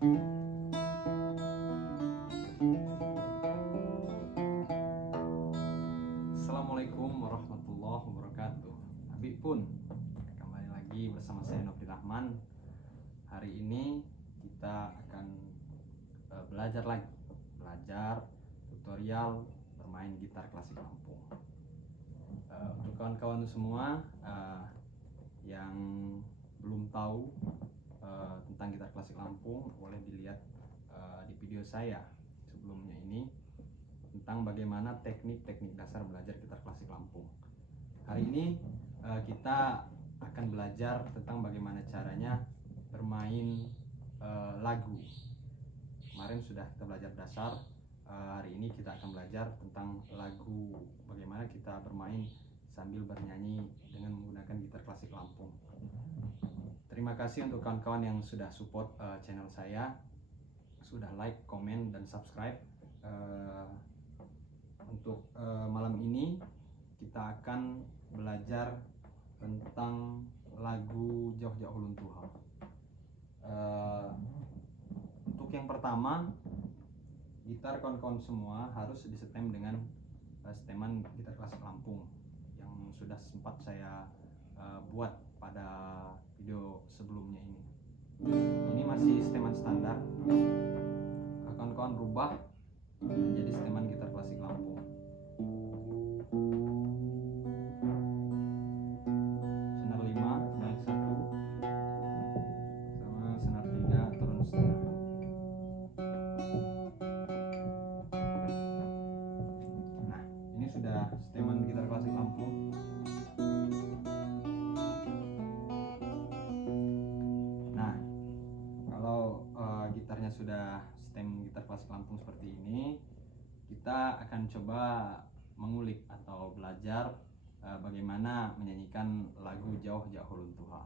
Assalamualaikum warahmatullahi wabarakatuh. Habib pun kembali lagi bersama saya Nofri Rahman. Hari ini kita akan belajar tutorial bermain gitar klasik Lampung. Untuk kawan-kawan semua yang belum tahu tentang gitar klasik Lampung, boleh dilihat di video saya sebelumnya ini tentang bagaimana teknik-teknik dasar belajar gitar klasik Lampung. Hari ini kita akan belajar tentang bagaimana caranya bermain lagu. Kemarin sudah kita belajar dasar, hari ini kita akan belajar tentang lagu, bagaimana kita bermain sambil bernyanyi dengan menggunakan gitar klasik Lampung. Terima kasih untuk kawan-kawan yang sudah support channel saya, sudah like, komen, dan subscribe. Untuk malam ini kita akan belajar tentang lagu Jauh-Jauh Ulun Tuha. Untuk yang pertama, gitar kawan-kawan semua harus disetem dengan seteman gitar klasik Lampung yang sudah sempat saya buat pada video sebelumnya ini. Ini masih seteman standar, kawan-kawan rubah menjadi seteman gitar klasik Lampung. Senar 5 naik 1 sama senar 3 turun setengah. Nah, ini sudah seteman gitar klasik Lampung. Nah, kalau gitarnya sudah stem gitar klasik Lampung seperti ini, kita akan coba mengulik atau belajar bagaimana menyanyikan lagu Jauh-Jauh Ulun Tuha.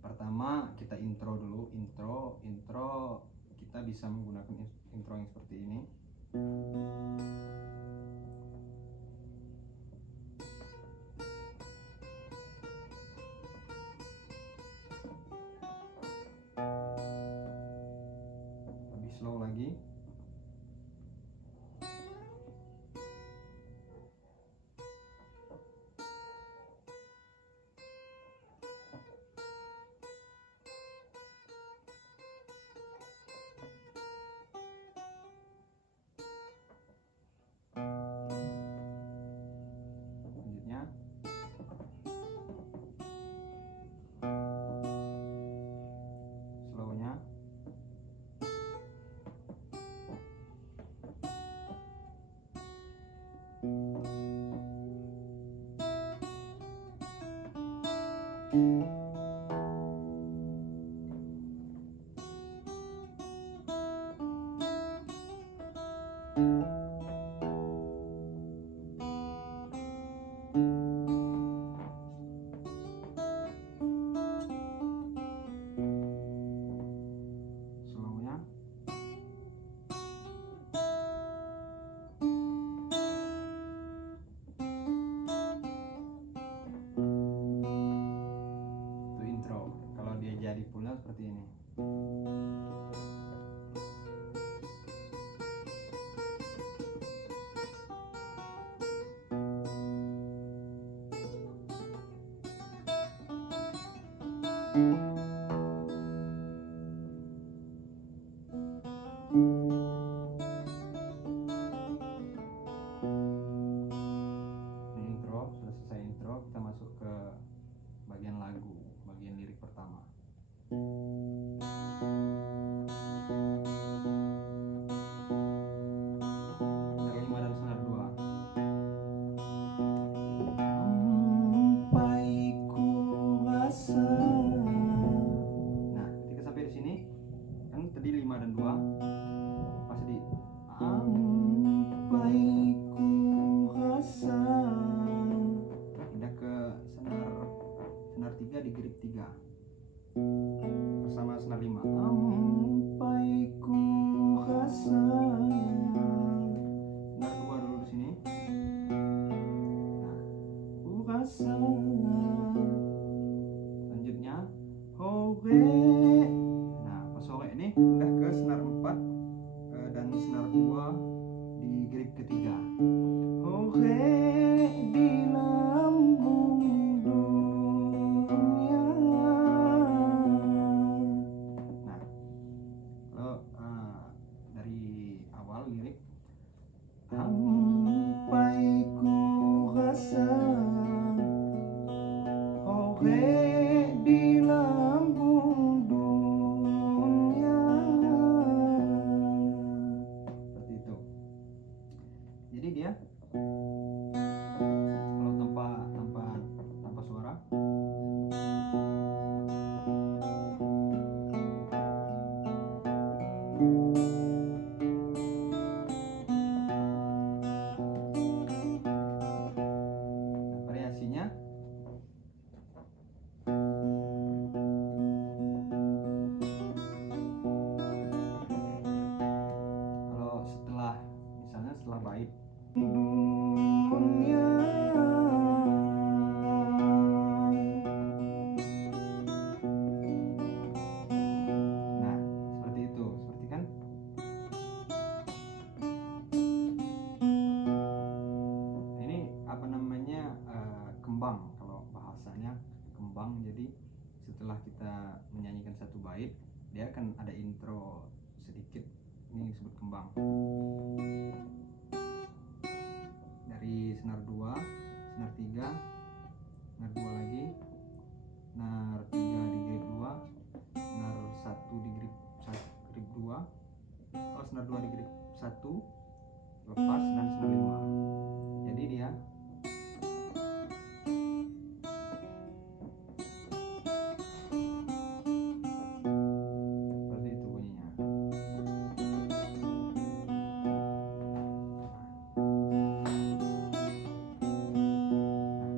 Pertama kita intro dulu. Intro kita bisa menggunakan intro yang seperti ini. Lebih slow lagi. Selanjutnya slownya. Slownya. Itu intro. Kalau dia jadi pula seperti ini. Ini intro, sudah selesai intro, kita masuk ke bagian lagu, bagian lirik pertama. Senar 5 dan senar 2. Sampai ku rasa bait, dia akan ada intro sedikit. Ini disebut kembang. Dari senar 2, senar 3, senar 2 lagi, senar 3 di grip 2, senar 1 di grip 2, senar 2 di grip 1, lepas, dan senar 5. Jadi dia seperti itu bunyinya.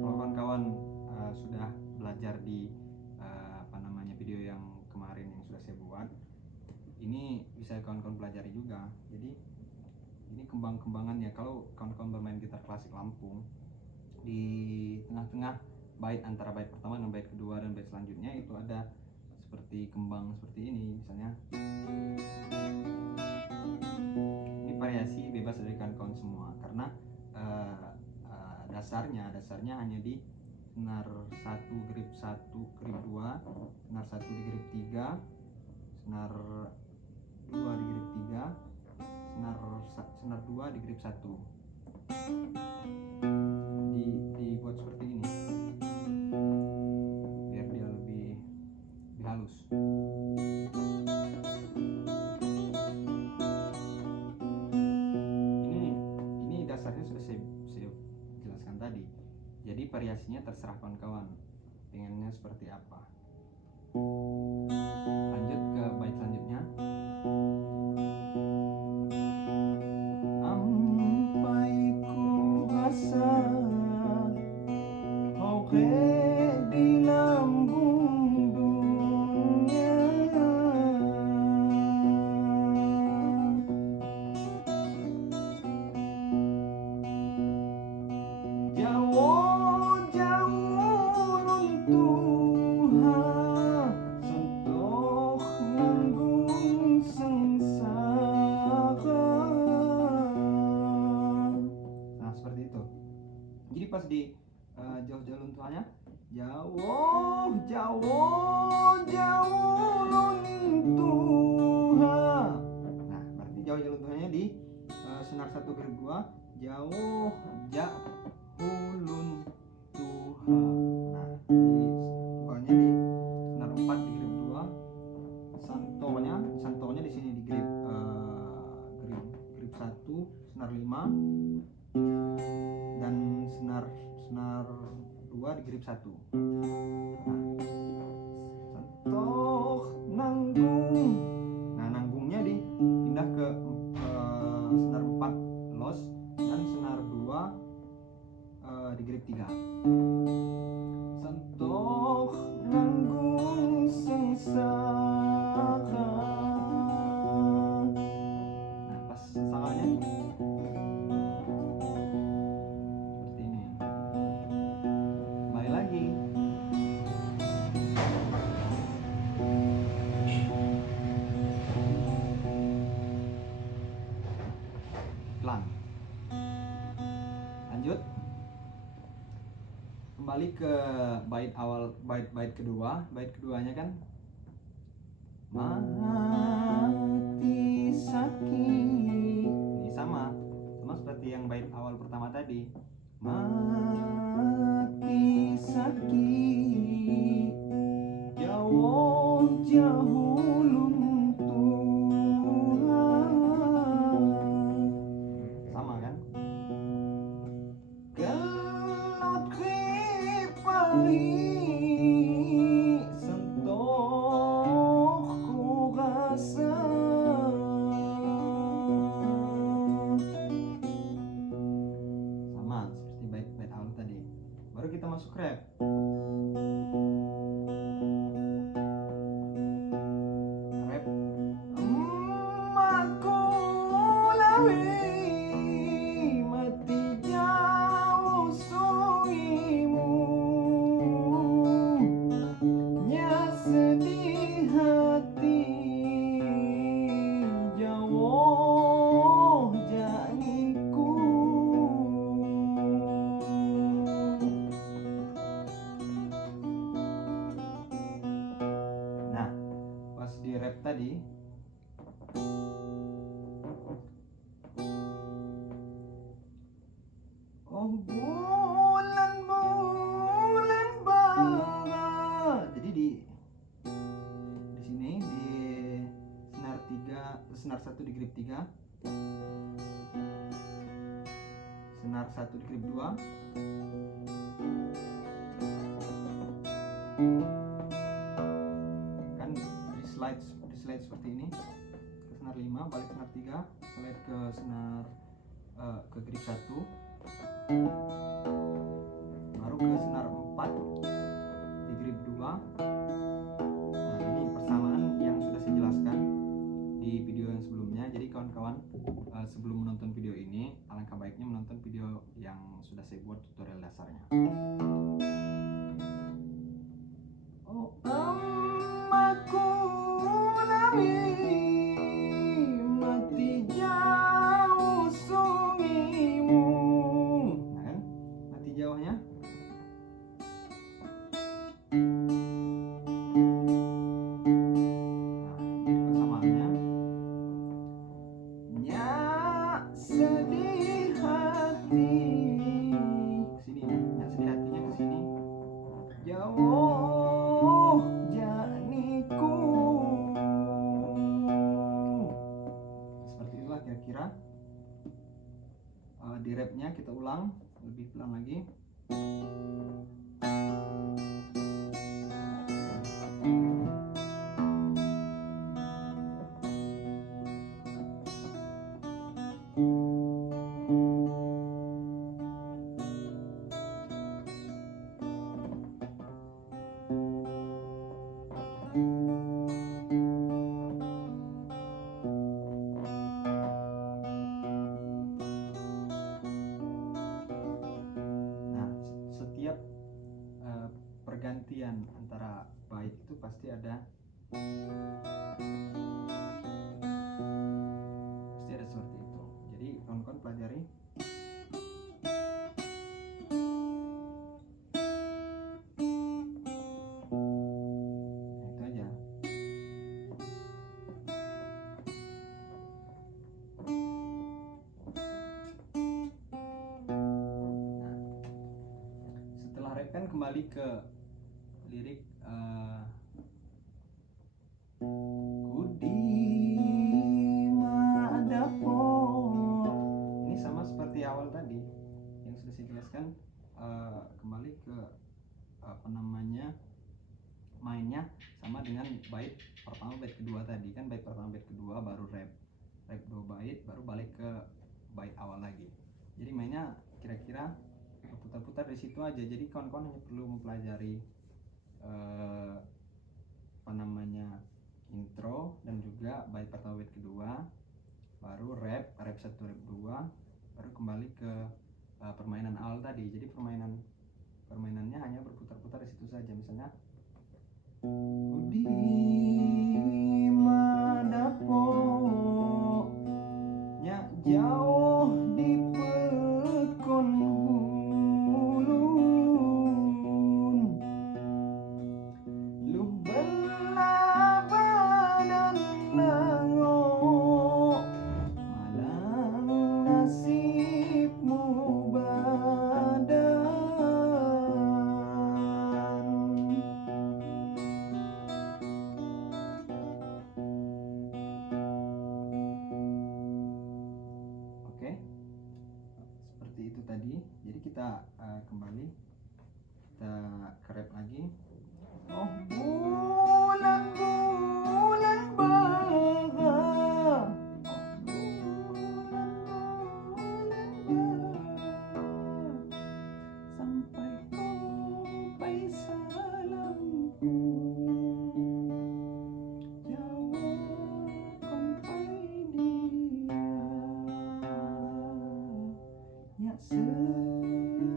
Kalau kawan-kawan sudah belajar di video yang kemarin yang sudah saya buat, ini bisa kawan-kawan pelajari juga. Jadi ini kembang-kembangannya. Kalau kawan-kawan bermain gitar klasik Lampung, di tengah-tengah bait antara bait pertama dan bait kedua dan bait selanjutnya itu ada seperti kembang seperti ini misalnya. Ini variasi bebas dari kawan-kawan semua, karena dasarnya hanya di senar 1 grip 1 grip 2, senar 1 di grip 3, senar 2 di grip 3, senar 2 di grip 1. Dibuat seperti ini biar dia lebih halus. Ini dasarnya sudah saya jelaskan tadi. Jadi variasinya terserah kawan-kawan pengennya seperti apa. Lanjut ke bait selanjutnya. Ampai ku rasa oke di lambung dunia, jauh runtuh sentuh nanggung sengsara. Nah seperti itu. Jadi pas di jauh luntuhannya, jauh luntuh. Nah berarti jauh luntuhannya di senar 1 grip 2, jauh luntuh. Nah pokoknya di senar 4 di grip 2, santonya di sini di grip 1, senar 5, dan senar 2 di grip 1. Sentuh nanggung. Nah nanggungnya dipindah ke senar 4 los dan senar 2 di grip 3. Sentuh nanggung sengsara. Nah pas sengsalanya seperti ini. Kembali lagi. Pelan. Lanjut. Kembali ke bait awal, bait kedua. Bait keduanya kan mati sakit. Ini sama seperti yang bait awal pertama tadi. Mati sakit, jauh luntuh. Sama kan? Gelot kripai sentuh ku rap tadi. Oh bulan bara. Jadi di sini di senar 3, senar 1 di grip 3, senar 1 di grip 2, kan di slide seperti ini ke senar 5, balik senar 3, slide ke senar ke grip 1, baru ke senar 4 di grip 2. Nah ini persamaan yang sudah saya jelaskan di video yang sebelumnya. Jadi kawan-kawan, sebelum menonton video ini, alangkah baiknya menonton video yang sudah saya buat tutorial dasarnya. Oh amaku nabi mati jauh sungimu. Nah kan, mati jauhnya. Sedih hati kesini ya, nyak sedih hatinya kesini, jauh janiku. Seperti itulah kira-kira. Di rapnya kita ulang lebih pelan lagi. Pergantian antara bait itu pasti ada seperti itu. Jadi kawan-kawan pelajari. Nah, itu aja. Nah, setelah rap kan kembali ke lirik ini sama seperti awal tadi yang sudah saya jelaskan. Kembali ke apa namanya, mainnya sama dengan bait pertama bait kedua tadi kan. Bait pertama bait kedua baru rap 2 bait, baru balik ke bait awal lagi. Jadi mainnya kira-kira putar-putar di situ aja. Jadi kawan-kawan hanya perlu mempelajari apa namanya, intro dan juga bait pertama bait kedua, baru rap 1 rap 2, baru kembali ke permainan awal tadi. Jadi permainannya hanya berputar-putar di situ saja. Misalnya di madapo nya jauh di pekon hulun, lu belah badan nango malang nasibmu badan. Oke, seperti itu tadi. Jadi kita kembali, kita kerep lagi. Oh bulan bara, sampai sampai salamku, jawab sampai dia nya sedih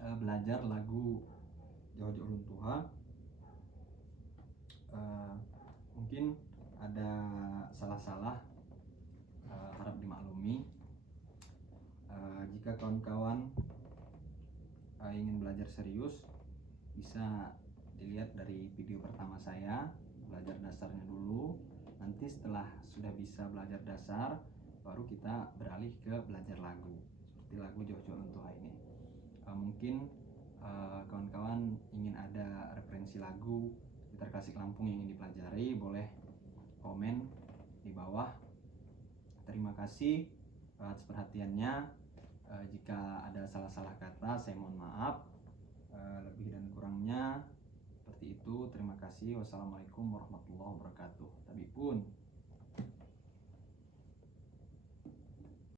belajar lagu Jawa Ulun Tuha. Mungkin ada salah-salah, harap dimaklumi. Jika kawan-kawan ingin belajar serius, bisa dilihat dari video pertama saya, belajar dasarnya dulu. Nanti setelah sudah bisa belajar dasar, baru kita beralih ke belajar lagu, seperti lagu Jawa Ulun Tuha ini. Mungkin kawan-kawan ingin ada referensi lagu gitar klasik Lampung yang ingin dipelajari, boleh komen di bawah. Terima kasih atas perhatiannya. Jika ada salah-salah kata, saya mohon maaf. Lebih dan kurangnya seperti itu. Terima kasih. Wassalamualaikum warahmatullahi wabarakatuh. Tabipun.